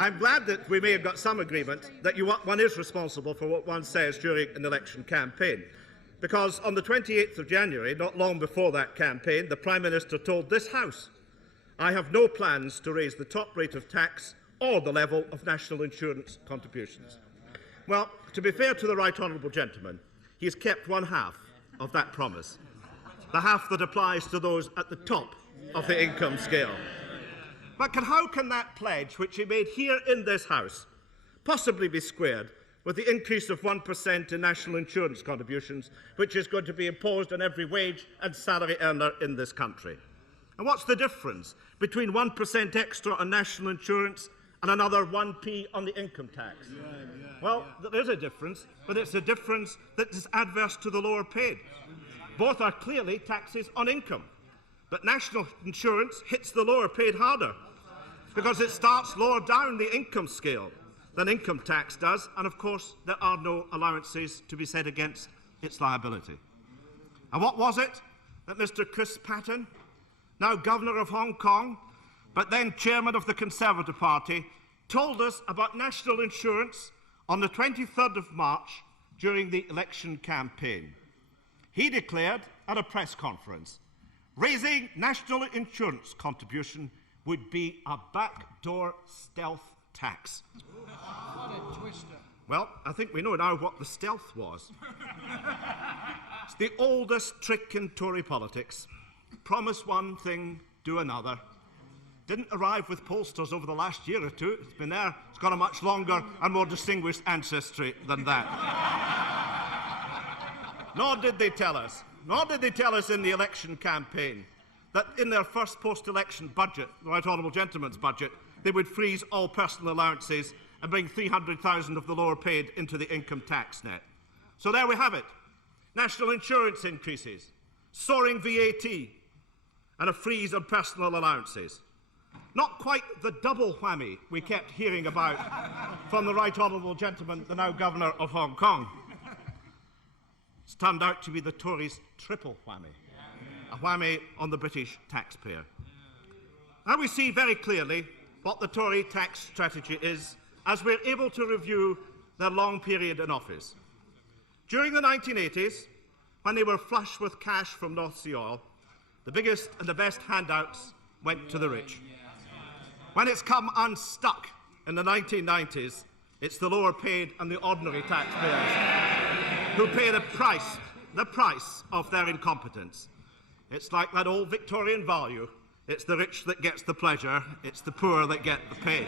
I'm glad that we may have got some agreement that one is responsible for what one says during an election campaign. Because on the 28th of January, not long before that campaign, the Prime Minister told this House, "I have no plans to raise the top rate of tax or the level of national insurance contributions." Well, to be fair to the right honourable gentleman, he has kept one half of that promise, the half that applies to those at the top of the income scale. But how can that pledge, which he made here in this House, possibly be squared with the increase of 1% in national insurance contributions, which is going to be imposed on every wage and salary earner in this country? And what's the difference between 1% extra on national insurance and another 1p on the income tax? Well, there is a difference, but it's a difference that is adverse to the lower paid. Both are clearly taxes on income, but national insurance hits the lower paid harder because it starts lower down the income scale than income tax does, and of course there are no allowances to be set against its liability. And what was it that Mr. Chris Patten, now Governor of Hong Kong, but then Chairman of the Conservative Party, told us about national insurance on the 23rd of March during the election campaign? He declared at a press conference, raising national insurance contribution would be a backdoor stealth tax. What a twister. Well, I think we know now what the stealth was. It's the oldest trick in Tory politics. Promise one thing, do another. Didn't arrive with pollsters over the last year or two. It's been there. It's got a much longer and more distinguished ancestry than that. Nor did they tell us in the election campaign that in their first post-election budget, the Right Honourable Gentleman's budget, they would freeze all personal allowances and bring 300,000 of the lower paid into the income tax net. So there we have it. National insurance increases, soaring VAT, and a freeze on personal allowances. Not quite the double whammy we kept hearing about from the Right Honourable Gentleman, the now Governor of Hong Kong. It's turned out to be the Tories' triple whammy, a whammy on the British taxpayer. And we see very clearly what the Tory tax strategy is as we're able to review their long period in office. During the 1980s, when they were flush with cash from North Sea oil, the biggest and the best handouts went to the rich. When it's come unstuck in the 1990s, it's the lower paid and the ordinary taxpayers who pay the price of their incompetence. It's like that old Victorian value. It's the rich that gets the pleasure, it's the poor that get the pay.